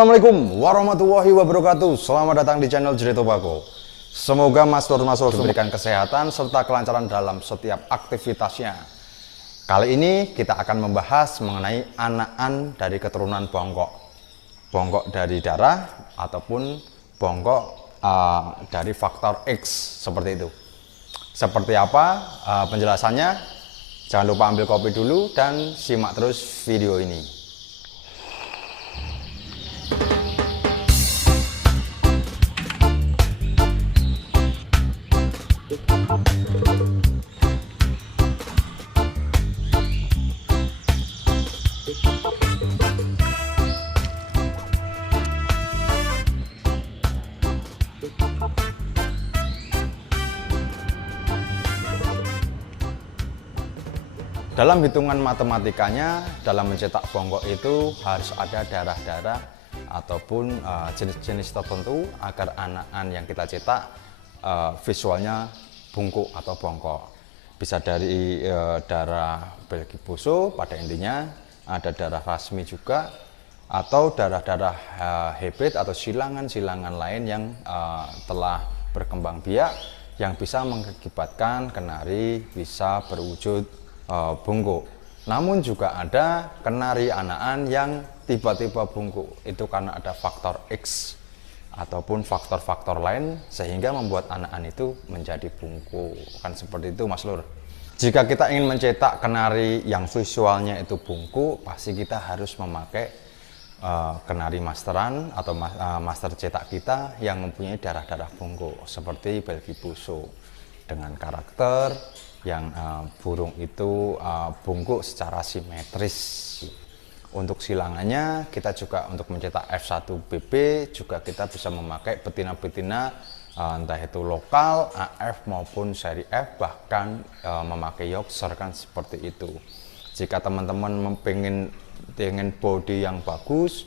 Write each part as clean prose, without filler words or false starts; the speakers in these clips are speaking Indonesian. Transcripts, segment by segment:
Assalamualaikum warahmatullahi wabarakatuh. Selamat datang di channel Jere Tobacco. Semoga Mas Lur diberikan kesehatan serta kelancaran dalam setiap aktivitasnya. Kali ini kita akan membahas mengenai anakan dari keturunan bongkok. Bongkok dari darah ataupun bongkok dari faktor X, seperti itu. Seperti apa penjelasannya? Jangan lupa ambil kopi dulu dan simak terus video ini. Dalam hitungan matematikanya, dalam mencetak bongkok itu harus ada darah-darah ataupun jenis-jenis tertentu agar anakan yang kita cetak visualnya bungkuk atau bongkok. Bisa dari darah Belgiboso pada intinya, ada darah rasmi juga, atau darah-darah hebet atau silangan-silangan lain yang telah berkembang biak yang bisa mengakibatkan kenari bisa berwujud bungkuk. Namun juga ada kenari anakan yang tiba-tiba bungkuk, itu karena ada faktor X ataupun faktor-faktor lain sehingga membuat anakan itu menjadi bungkuk. Kan seperti itu Mas Lur. Jika kita ingin mencetak kenari yang visualnya itu bungkuk, pasti kita harus memakai kenari masteran atau master cetak kita yang mempunyai darah-darah bungkuk seperti Belgiboso dengan karakter yang burung itu bungkuk secara simetris. Untuk silangannya kita juga untuk mencetak F1BB juga kita bisa memakai betina-betina entah itu lokal, AF maupun seri F, bahkan memakai Yorkshire, kan seperti itu. Jika teman-teman ingin body yang bagus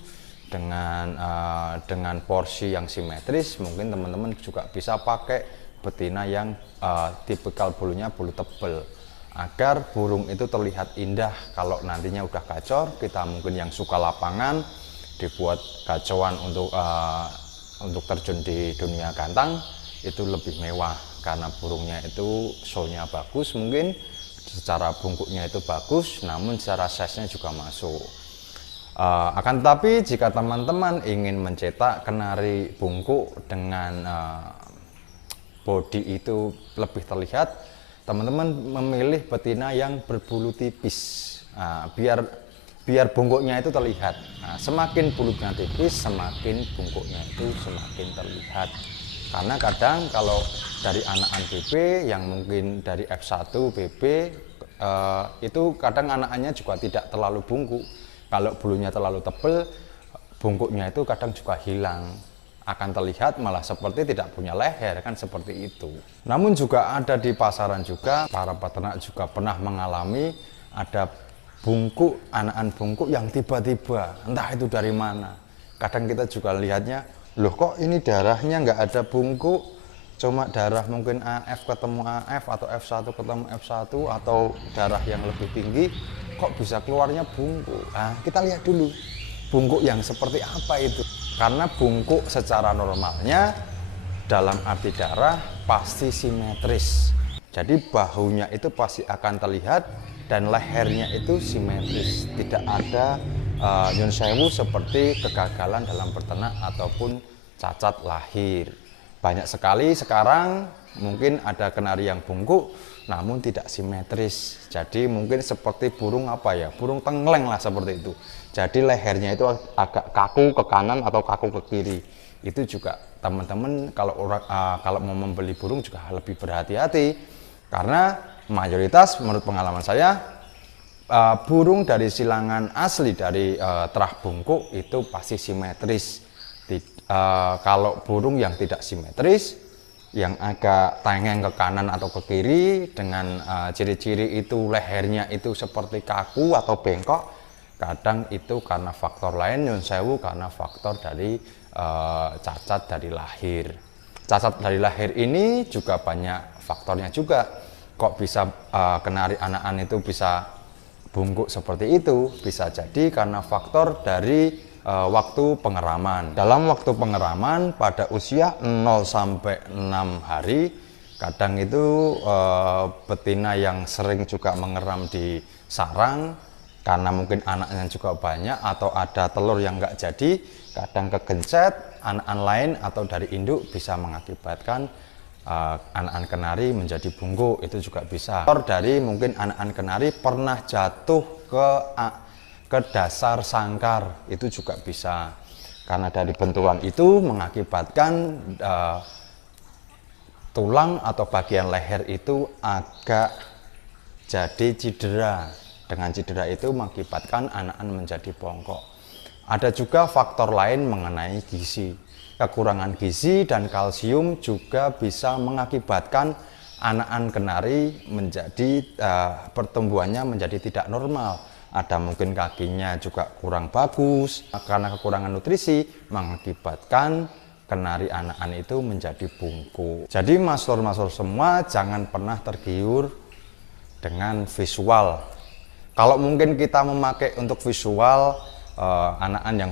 dengan porsi yang simetris, mungkin teman-teman juga bisa pakai betina yang tipikal bulunya bulu tebal agar burung itu terlihat indah. Kalau nantinya udah gacor, kita mungkin yang suka lapangan dibuat gacauan untuk terjun di dunia gantang itu lebih mewah karena burungnya itu show-nya bagus, mungkin secara bungkuknya itu bagus, namun secara size-nya juga masuk. Akan tetapi jika teman-teman ingin mencetak kenari bungkuk dengan body itu lebih terlihat, teman-teman memilih betina yang berbulu tipis, biar bungkuknya itu terlihat. Semakin bulunya tipis, semakin bungkuknya itu semakin terlihat. Karena kadang kalau dari anakan BB yang mungkin dari F1 BB itu kadang anakannya juga tidak terlalu bungkuk. Kalau bulunya terlalu tebal, bungkuknya itu kadang juga hilang, akan terlihat malah seperti tidak punya leher, kan seperti itu. Namun juga ada di pasaran juga, para peternak juga pernah mengalami ada bungkuk, anakan bungkuk yang tiba-tiba entah itu dari mana. Kadang kita juga lihatnya, loh kok ini darahnya nggak ada bungkuk, cuma darah mungkin AF ketemu AF atau F1 ketemu F1 atau darah yang lebih tinggi, kok bisa keluarnya bungkuk. Kita lihat dulu bungkuk yang seperti apa itu. Karena bungkuk secara normalnya dalam arti darah pasti simetris. Jadi bahunya itu pasti akan terlihat dan lehernya itu simetris. Tidak ada nyun sewu seperti kegagalan dalam berternak ataupun cacat lahir. Banyak sekali sekarang mungkin ada kenari yang bungkuk namun tidak simetris. Jadi mungkin seperti burung burung tengleng lah seperti itu. Jadi lehernya itu agak kaku ke kanan atau kaku ke kiri. Itu juga teman-teman kalau mau membeli burung juga lebih berhati-hati, karena mayoritas menurut pengalaman saya burung dari silangan asli dari terah bungkuk itu pasti simetris. Kalau burung yang tidak simetris, yang agak tengeng ke kanan atau ke kiri dengan ciri-ciri itu lehernya itu seperti kaku atau bengkok, kadang itu karena faktor lain, nyun sewu karena faktor dari cacat dari lahir. Cacat dari lahir ini juga banyak faktornya juga. Kok bisa kenari anakan itu bisa bungkuk seperti itu? Bisa jadi karena faktor dari waktu pengeraman. Dalam waktu pengeraman pada usia 0 sampai 6 hari, kadang itu betina yang sering juga mengeram di sarang karena mungkin anaknya juga banyak atau ada telur yang nggak jadi, kadang kegencet anakan lain atau dari induk bisa mengakibatkan anakan kenari menjadi bungkuk. Itu juga bisa dari mungkin anakan kenari pernah jatuh ke dasar sangkar, itu juga bisa karena dari benturan itu mengakibatkan tulang atau bagian leher itu agak jadi cedera. Dengan cedera itu mengakibatkan anakan menjadi bongkok. Ada juga faktor lain mengenai gizi. Kekurangan gizi dan kalsium juga bisa mengakibatkan anakan kenari menjadi pertumbuhannya menjadi tidak normal. Ada mungkin kakinya juga kurang bagus karena kekurangan nutrisi mengakibatkan kenari anakan itu menjadi bungkuk. Jadi mas-lur semua jangan pernah tergiur dengan visual. Kalau mungkin kita memakai untuk visual anakan yang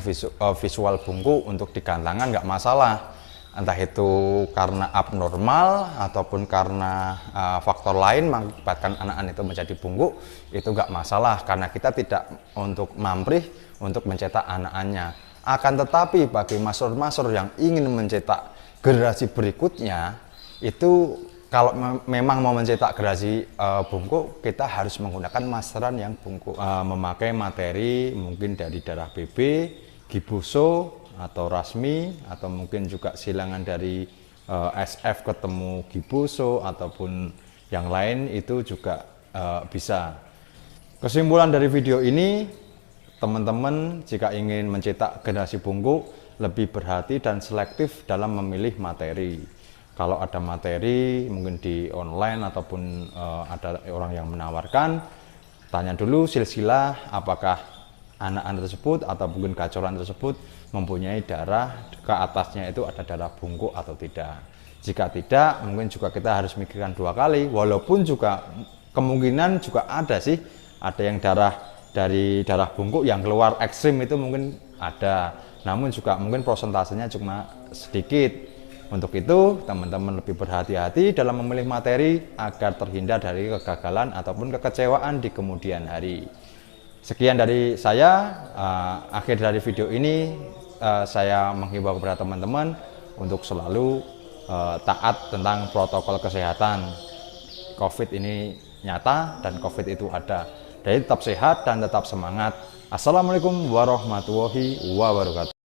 visual bungkuk untuk digantangan nggak masalah, entah itu karena abnormal ataupun karena faktor lain mengakibatkan anakan itu menjadi bungkuk, itu nggak masalah karena kita tidak untuk mamrih untuk mencetak anakannya. Akan tetapi bagi masur-masur yang ingin mencetak generasi berikutnya, itu kalau memang mau mencetak generasi bungkuk, kita harus menggunakan masteran yang bungkuk, memakai materi mungkin dari darah BB, Giboso atau Rasmi, atau mungkin juga silangan dari SF ketemu Giboso ataupun yang lain, itu juga bisa. Kesimpulan dari video ini, teman-teman jika ingin mencetak generasi bungkuk lebih berhati dan selektif dalam memilih materi. Kalau ada materi mungkin di online ataupun ada orang yang menawarkan, tanya dulu silsilah apakah anakan tersebut atau mungkin gacoran tersebut mempunyai darah ke atasnya itu ada darah bungkuk atau tidak. Jika tidak, mungkin juga kita harus mikirkan 2 kali, walaupun juga kemungkinan juga ada sih, ada yang dari darah bungkuk yang keluar ekstrim itu mungkin ada, namun juga mungkin prosentasenya cuma sedikit. Untuk itu, teman-teman lebih berhati-hati dalam memilih materi agar terhindar dari kegagalan ataupun kekecewaan di kemudian hari. Sekian dari saya. Akhir dari video ini, saya menghimbau kepada teman-teman untuk selalu taat tentang protokol kesehatan. COVID ini nyata dan COVID itu ada. Jadi tetap sehat dan tetap semangat. Assalamualaikum warahmatullahi wabarakatuh.